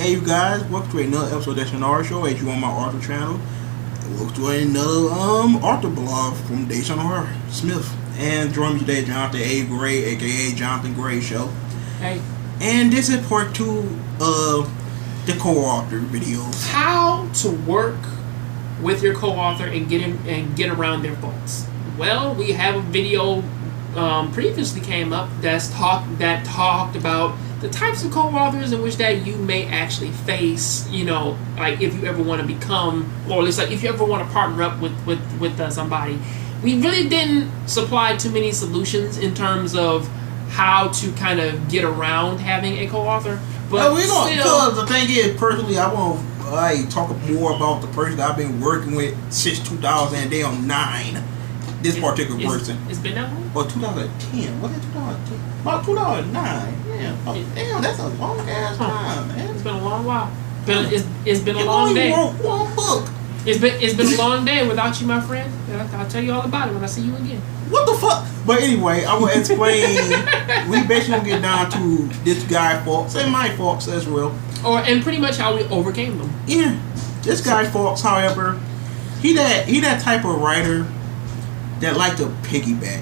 Hey you guys, welcome to another episode of DayShawnrshow. As you on my author channel, welcome to another author blog from DayShawnrshow. And joining me today, Jonathan A. Gray, aka Jonathan Gray Show. Hey. And this is part 2 of the co-author videos. How to work with your co-author and get around their faults. Well, we have a video previously came up that talked about the types of co-authors in which that you may actually face, like if you ever want to become, or at least like if you ever want to partner up with somebody. We really didn't supply too many solutions in terms of how to kind of get around having a co-author. But because the thing is, personally, I want to talk more about the person that I've been working with since 2009. This particular person. It's been that long? Or 2010. Was it 2010? About 2009. Yeah. Oh, damn, that's a long ass time, man. It's been a long while. It's been a long day. Wrote one book. It's been a long day without you, my friend. I'll tell you all about it when I see you again. What the fuck? But anyway, I will explain. We basically gonna get down to this guy's faults and my faults as well. And pretty much how we overcame them. Yeah. This guy's faults, however, he that type of writer that like to piggyback.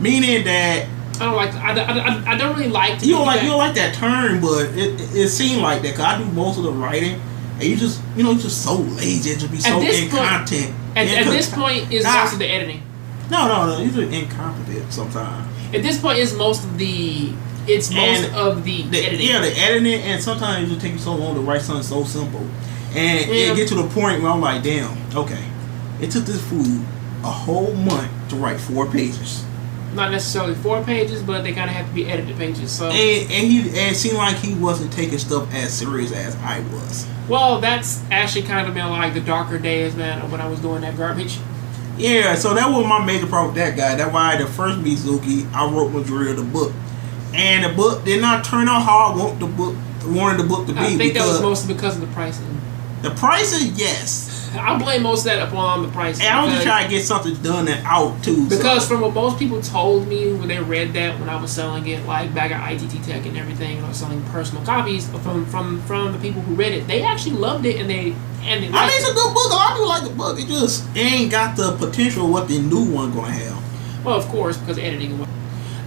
Meaning that I don't really like to you don't like that term, but it seemed like that, cause I do most of the writing, and you just so lazy, just be so incompetent. At this point, it's most of the editing. No, you're just incompetent sometimes. At this point, it's most of the editing. Yeah, the editing, and sometimes it just takes you so long to write something so simple, and it get to the point where I'm like, damn, okay, it took this fool a whole month to write 4 pages. Not necessarily 4 pages, but they kind of have to be edited pages. So and it seemed like he wasn't taking stuff as serious as I was. Well, that's actually kind of been like the darker days, man, when I was doing that garbage. Yeah, so that was my major problem with that guy. That's why the first Mizuki, I wrote majority of the book, and the book did not turn out how I wanted the book to be. I think that was mostly because of the pricing. The pricing, yes. I blame most of that upon the pricing. And I was just trying to get something done and out too. Because from what most people told me when they read that, when I was selling it, like back at ITT Tech and everything, and I was selling personal copies from the people who read it, they actually loved it and they liked it. It's a good book. A lot of people like the book. It ain't got the potential of what the new one gonna have. Well, of course, because editing.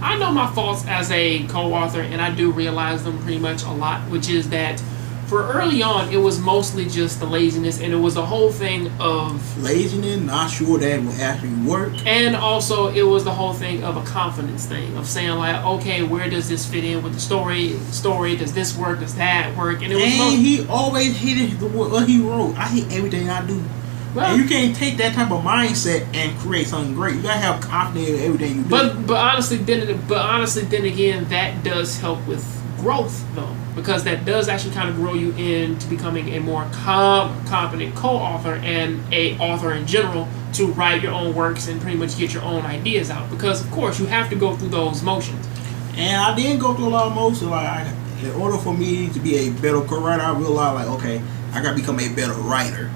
I know my faults as a co-author, and I do realize them pretty much a lot, which is that for early on, it was mostly just the laziness, and it was the whole thing of laziness, not sure that it will actually work, and also it was the whole thing of a confidence thing of saying like, okay, where does this fit in with the story? Does this work? Does that work? And he always hated what he wrote. I hate everything I do. Well, and you can't take that type of mindset and create something great. You gotta have confidence in everything you do. But honestly, then again, that does help with growth though, because that does actually kind of grow you into becoming a more competent co-author and a author in general to write your own works and pretty much get your own ideas out, because of course you have to go through those motions. And I didn't go through a lot of motions. In order for me to be a better co-writer, I realized okay, I gotta become a better writer.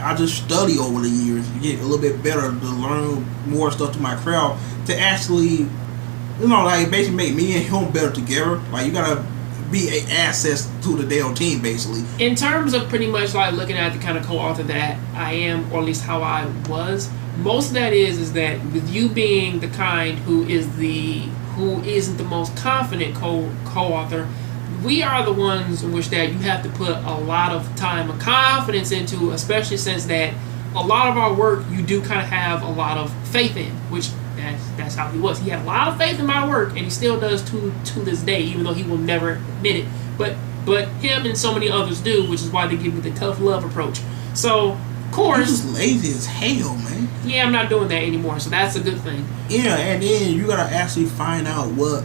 I just study over the years to get a little bit better, to learn more stuff to my craft, to actually basically make me and him better together. Like, you gotta be an asset to the damn team, basically. In terms of pretty much like looking at the kind of co-author that I am, or at least how I was, most of that is that with you being the kind who isn't the most confident co-author, we are the ones in which that you have to put a lot of time and confidence into, especially since that a lot of our work you do kind of have a lot of faith in, which that's how he was. He had a lot of faith in my work, and he still does to this day, even though he will never admit it. But him and so many others do, which is why they give me the tough love approach. So, of course, you're just lazy as hell, man. Yeah, I'm not doing that anymore, so that's a good thing. Yeah, and then you gotta actually find out what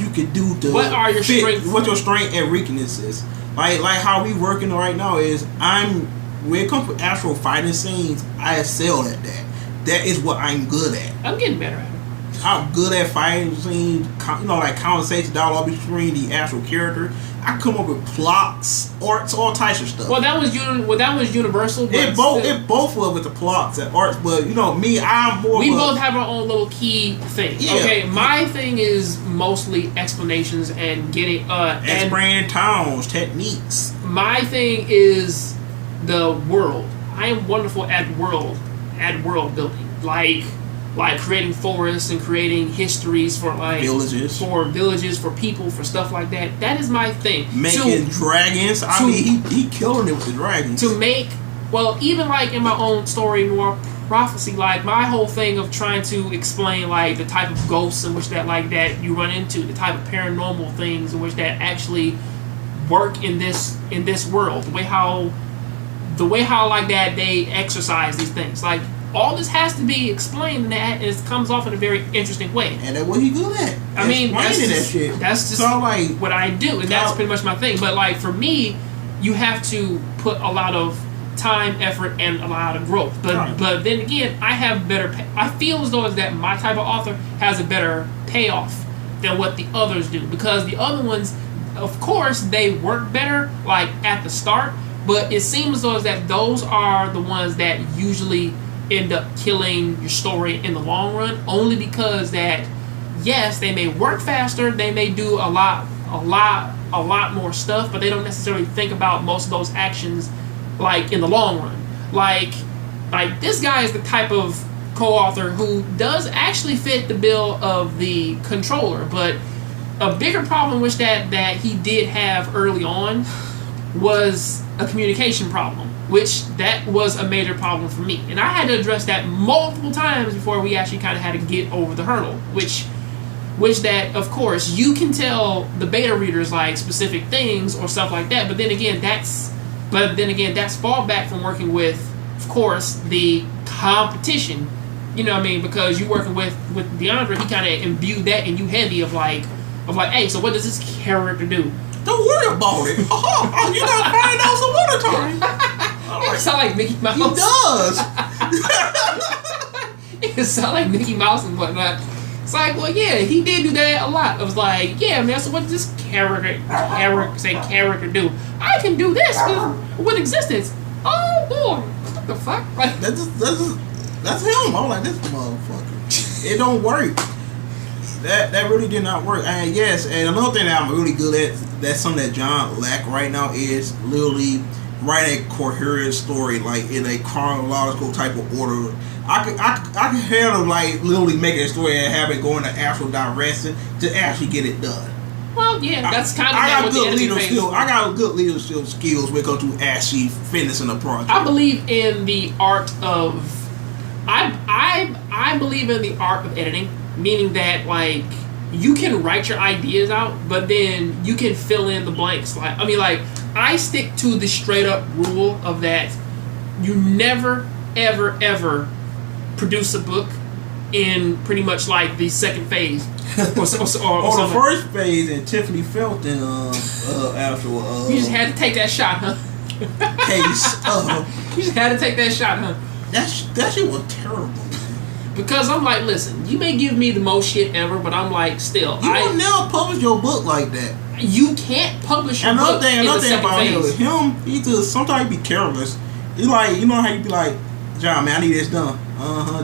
you can do to what are your strengths, what your strength and weakness is. Like how we working right now is when it comes to actual fighting scenes, I excel at that. That is what I'm good at. I'm getting better at it. I'm good at fighting scenes, like conversation, dialogue between the actual character. I come up with plots, arts, all types of stuff. Well, that was universal. But it both of with the plots and arts, but me, I'm more. We both have our own little key thing. Yeah. Okay, my thing is mostly explanations and getting explaining towns, techniques. My thing is the world. I am wonderful at world building, like creating forests and creating histories for villages, for people, for stuff like that. That is my thing. Making dragons. He killing it with the dragons. Even like in my own story, Noir Prophecy, like my whole thing of trying to explain like the type of ghosts in which that you run into, the type of paranormal things in which that actually work in this world, the way how like that they exercise these things, like. All this has to be explained, and it comes off in a very interesting way. And that's what he good at. I mean, that's just so, like, what I do, and that's pretty much my thing. But like for me, you have to put a lot of time, effort, and a lot of growth. But then again, I have better. I feel as though as that my type of author has a better payoff than what the others do, because the other ones, of course, they work better like at the start. But it seems as though as that those are the ones that usually end up killing your story in the long run, only because that yes, they may work faster, they may do a lot more stuff, but they don't necessarily think about most of those actions like in the long run. Like this guy is the type of co-author who does actually fit the bill of the controller, but a bigger problem which that he did have early on was a communication problem, which that was a major problem for me, and I had to address that multiple times before we actually kind of had to get over the hurdle, which that, of course, you can tell the beta readers like specific things or stuff like that, but then again that's fallback from working with, of course, the competition, you know what I mean, because you're working with DeAndre, he kind of imbued that in you heavy of like, hey, so what does this character do? Don't worry about it. Oh, you gotta find out some other time. It sound like Mickey Mouse. He does. It sound like Mickey Mouse and whatnot. It's like, well, yeah, he did do that a lot. I was like, yeah, man. So what does this character do? I can do this with existence. Oh boy, what the fuck? Like that's him. I'm like, this motherfucker. It don't work. That really did not work. And yes, and another thing that I'm really good at, that's something that John lack right now, is literally write a coherent story, like in a chronological type of order. I can handle like literally making a story and have it go in the actual direction to actually get it done. Well, yeah, that's kind of I got good leadership skills when it comes to actually finishing a project. I believe in the art of I believe in the art of editing, meaning that like you can write your ideas out, but then you can fill in the blanks. Like I stick to the straight up rule of that you never ever produce a book in pretty much like the second phase or the first phase. And Tiffany Felton after you just had to take that shot, huh? Case you just had to take that shot, huh? That shit was terrible. Because I'm like, listen, you may give me the most shit ever, but I'm like, still, you will never publish your book like that. You can't publish your book in the second phase. Him, he just sometimes be careless. He's like, you know how you be like, John, man, I need this done.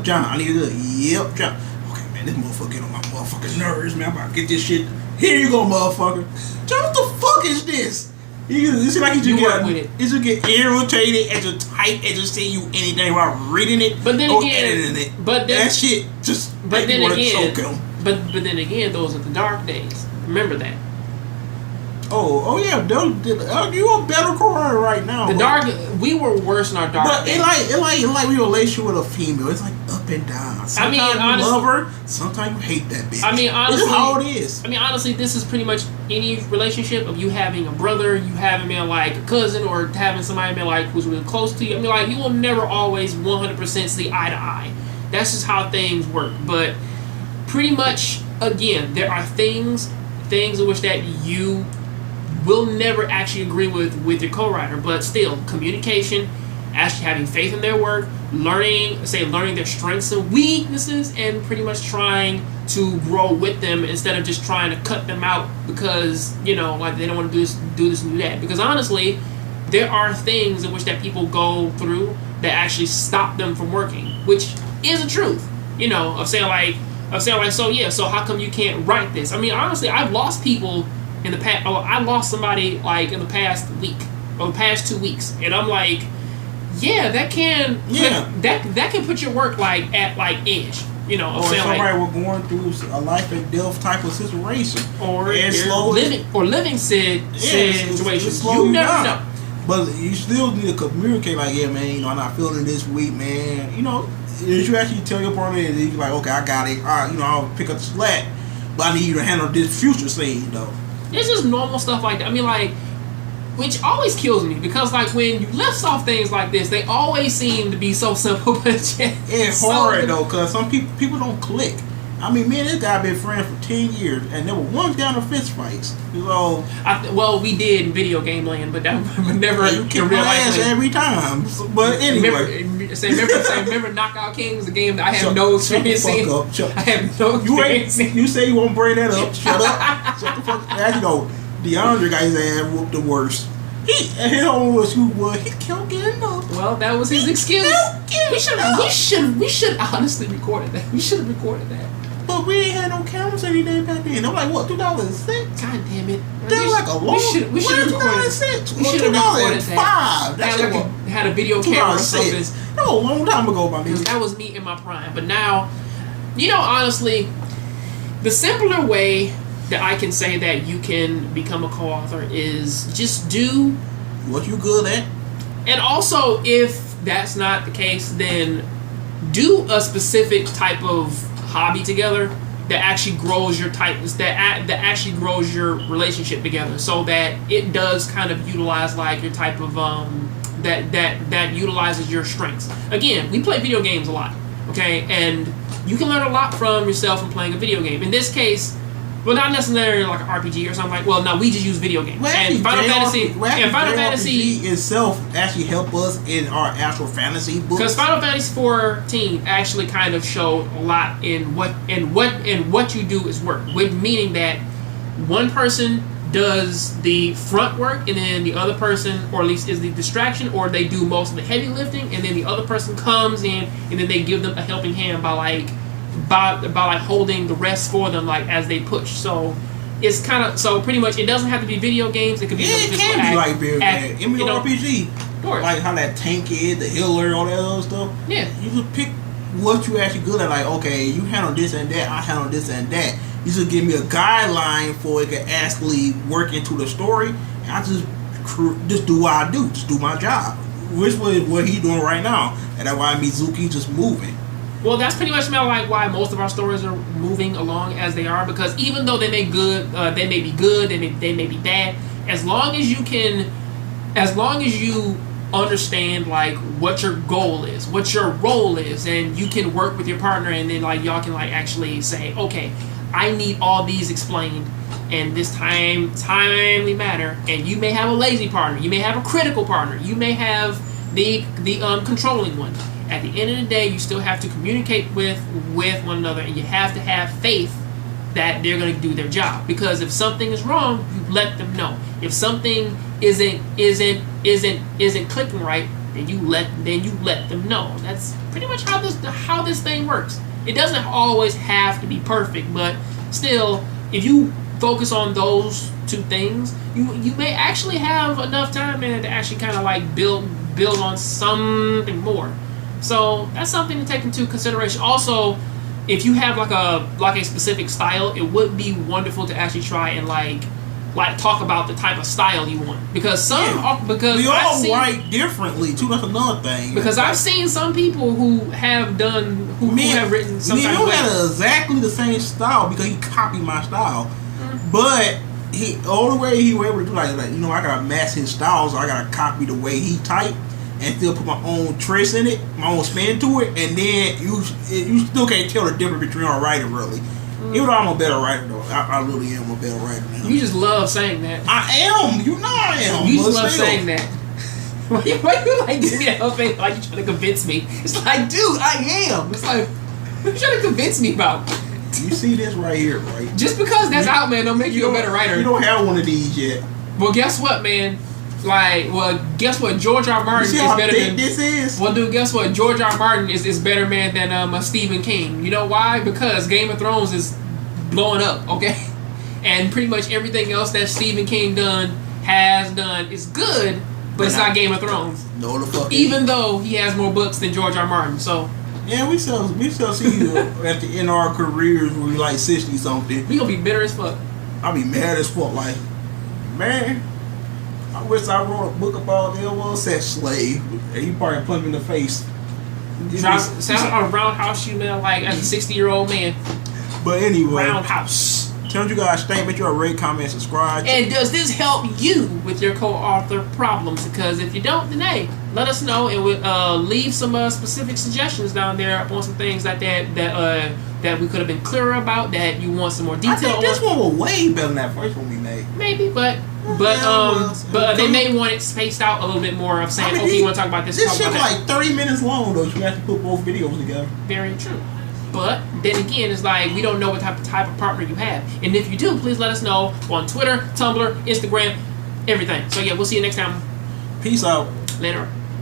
John, I need it done. Yep, John. Okay, man, this motherfucker get on my motherfucking nerves, man. I'm about to get this shit. Here you go, motherfucker. John, what the fuck is this? It's like you just get irritated and just type and just say you anything while reading it, but then or again, editing it. But then, that shit just. But then again, but then again, those are the dark days. Remember that. Oh yeah, you a better career right now. We were worse in our dark days. But it like we relationship with a female. It's like up and down. Sometimes you love her, sometimes you hate that bitch. I mean, honestly, this is how it is. I mean, honestly, this is pretty much any relationship of you having a brother, you having been like a cousin, or having somebody been like who's really close to you. I mean, like you will never always 100% see eye to eye. That's just how things work. But pretty much, again, there are things in which that you will never actually agree with your co-writer, but still, communication, actually having faith in their work, learning their strengths and weaknesses, and pretty much trying to grow with them instead of just trying to cut them out because, you know, like they don't want to do this and do that. Because honestly, there are things in which that people go through that actually stop them from working, which is the truth, you know, of saying like, so how come you can't write this? I mean, honestly, I've lost people in the past. Oh, I lost somebody like in the past week or the past 2 weeks, and I'm like, yeah, that can put your work like at like edge, you know. Or somebody like, was going through a life and death type of situation, or living situations. You never know. But you still need to communicate like, yeah, man, you know, I'm not feeling this week, man. You know, if you actually tell your partner, and you're like, okay, I got it. You know, I'll pick up the slack, but I need you to handle this future scene, though. It's just normal stuff like that. I mean, like, which always kills me because, like, when you list off things like this, they always seem to be so simple, but it's hard though, because some people don't click. I mean, me and this guy been friends for 10 years, and never once got in fist fights. So, well, we did in video game land, but never you kick my ass every time. So, but anyway, remember Knockout Kings, the game that I have no experience in. I have no experience. You say you won't bring that up. Shut up. Shut the fuck. As you know, DeAndre got his ass whooped the worst. His whole excuse was he kept getting up. Well, that was his excuse. We should honestly recorded that. We should have recorded that. But we ain't had no cameras or anything back then. I'm like, what, 2006? God damn it. That was like a long... We should have recorded that. We should have recorded that. Had a video camera or something. That was a long time ago, my nigga. That was me in my prime. But now, you know, honestly, the simpler way that I can say that you can become a co-author is just do what you good at. And also, if that's not the case, then do a specific type of hobby together that actually grows your that actually grows your relationship together, so that it does kind of utilize like your type of that utilizes your strengths. Again, we play video games a lot, okay, and you can learn a lot from yourself from playing a video game. In this case, well, not necessarily like an RPG or something like. Well, no, we just use video games. Well, and Final Fantasy itself actually help us in our actual fantasy books. Because Final Fantasy 14 actually kind of showed a lot in what you do is work. With meaning that one person does the front work, and then the other person, or at least is the distraction, or they do most of the heavy lifting, and then the other person comes in, and then they give them a helping hand by holding the rest for them, like as they push. So it's kind of, so pretty much it doesn't have to be video games. It could be it can be like video games, MMORPG, like how that tank is, the healer, all that other stuff. Yeah, you just pick what you actually good at. Like, okay, you handle this and that, I handle this and that. You just give me a guideline for it to actually work into the story. And I just do what I do, just do my job, which was what he's doing right now, and that's why Mizuki just moving. Well, that's pretty much like why most of our stories are moving along as they are, because even though they may be good, they may be bad. As long as you understand like what your goal is, what your role is, and you can work with your partner, and then like y'all can like actually say, okay, I need all these explained in this timely manner. And you may have a lazy partner, you may have a critical partner, you may have the controlling one. At the end of the day, you still have to communicate with one another, and you have to have faith that they're going to do their job. Because if something is wrong, you let them know. If something isn't clicking right, then you let them know. That's pretty much how this thing works. It doesn't always have to be perfect, but still, if you focus on those two things, you may actually have enough time in it to actually kind of like build on something more. So that's something to take into consideration. Also, if you have like a specific style, it would be wonderful to actually try and like talk about the type of style you want, because we all write differently too. That's another thing. Because I've seen some people who have written some type of way. Had exactly the same style because he copied my style, but the only way he was able to do like you know, I gotta match his style, so I gotta copy the way he typed and still put my own trace in it, my own spin to it, and then you still can't tell the difference between a writer really. Even though I'm a better writer though, I really am a better writer now. You just love saying that. I am. You know I am. You just love saying that. Why you like give me that whole face like you're trying to convince me? It's like, dude, I am. It's like, what are you trying to convince me about? You see this right here, right? Just because that's out, man, don't make you a better writer. You don't have one of these yet. Well, guess what, man? Guess what? George R. Martin you see is how better thick than this is. Well, dude, guess what? George R. Martin is better, man, than Stephen King. You know why? Because Game of Thrones is blowing up, okay? And pretty much everything else that Stephen King has done is good, but it's not Game of Thrones. No, the fuck. Even though he has more books than George R. Martin, so. Yeah, we still see you at the end of our careers when we like 60 something. We gonna be bitter as fuck. I'll be mad as fuck. Like, man, I wish I wrote a book about the sex slave. And he probably punched me in the face. Sounds on a roundhouse you, man, like as a 60-year-old man. But anyway, roundhouse. Tell you guys, stay, make sure to rate, comment, subscribe. And does this help you with your co-author problems? Because if you don't, then hey, let us know and we'll leave some specific suggestions down there on some things like that we could have been clearer about, that you want some more detail. I think this one was way better than that first one we made. Maybe, but they may want it spaced out a little bit more of saying, okay, you want to talk about this. This shit like 30 minutes long though. You have to put both videos together. Very true. But then again, it's like we don't know what type of partner you have. And if you do, please let us know on Twitter, Tumblr, Instagram, everything. So yeah, we'll see you next time. Peace out. Later.